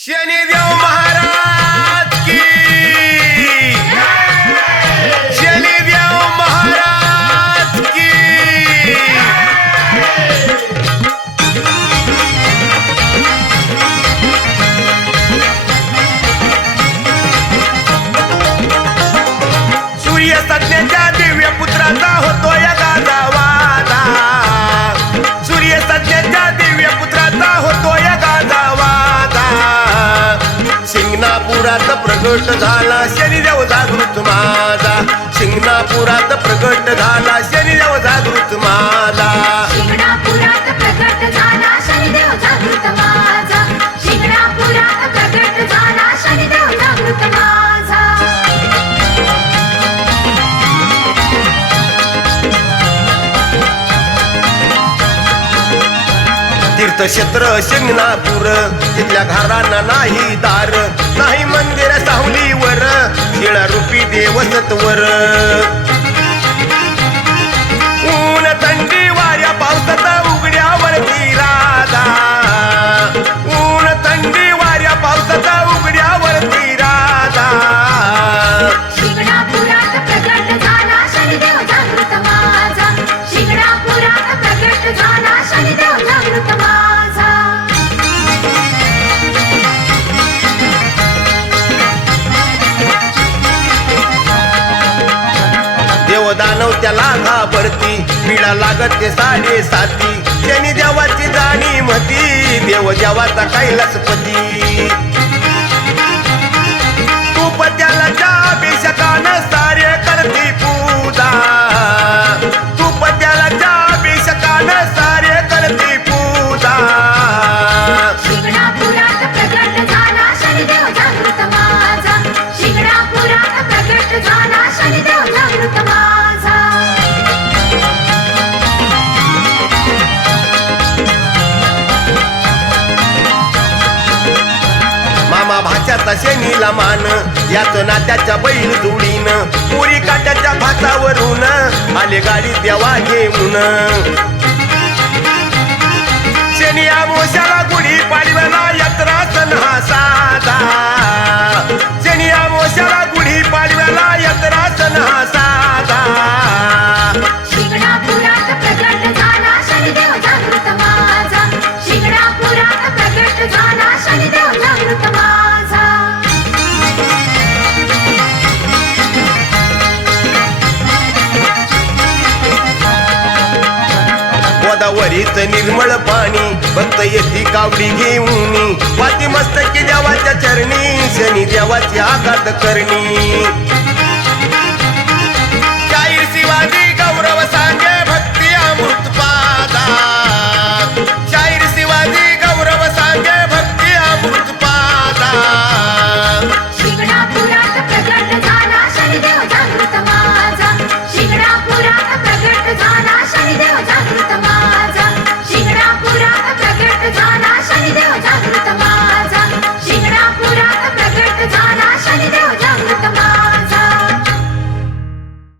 शनिदेव महाराज की शनिदेव महाराज की सूर्य सज्ञाच्या दिव्य पुत्राचा होतो या गाजा वादा सूर्य सज्ञाच्या दिव्य पुत्राचा होतो या गाजा वादा शिंगणापुरात प्रगट झाला शनिदेव जागृत माझा शिंगणापुरात प्रगट झाला शनिदेव जागृत माझा शिंगणापुरात प्रगट झाला शनिदेव जागृत माझा शिंगणापुरात प्रगट झाला शनिदेव जागृत माझा तीर्थक्षेत्र शिंगणापूर तिथल्या घरांना नाही दार नाही मंदिर सावलीवर शिळारूपी देव सत्वर ऊन थंडी वाऱ्या पावसात उघड्यावरती राधा ऊन थंडी वाऱ्या पावसात उघड्यावरती राधा शिंगणापुरात प्रगट झाला शनिदेव जागृत माझा शिंगणापुरात प्रगट झाला शनिदेव जागृत माझा देवदानव त्याला घाबरती पिढा लागत ते साडेसाती शनी देवाची जाणी मती देव देवाचा कैलासपती तूप त्याला ज्या अभिषेकानं सारे करती पूजा तूप त्याला ज्या अभिषेकानं सारे करती पूजा शिंगणापुरात प्रगट झाला शनिदेव जागृत माझा शिंगणापुरात प्रगट झाला शनिदेव जागृत माझा मामा भाच्याचा शनीला मान याच नात्याच्या बैल जोडीन पुरी काट्याच्या भातावरून आले गाडी देवा घेऊन शनी आमोशाला गुढी पाडव्याला यात्रा सण हा साधा शनी आमोशाला गुढी पाडव्याला यात्रा सण हा साधा शिंगणापुरात प्रगट झाला शनिदेव जागृत माझा शिंगणापुरात प्रगट झाला शनिदेव जागृत माझा गोदावरीच निर्मळ पाणी भक्त येती कावडी घेऊन पाती मस्तकी देवाच्या चरणी शनी देवाची आघात करणी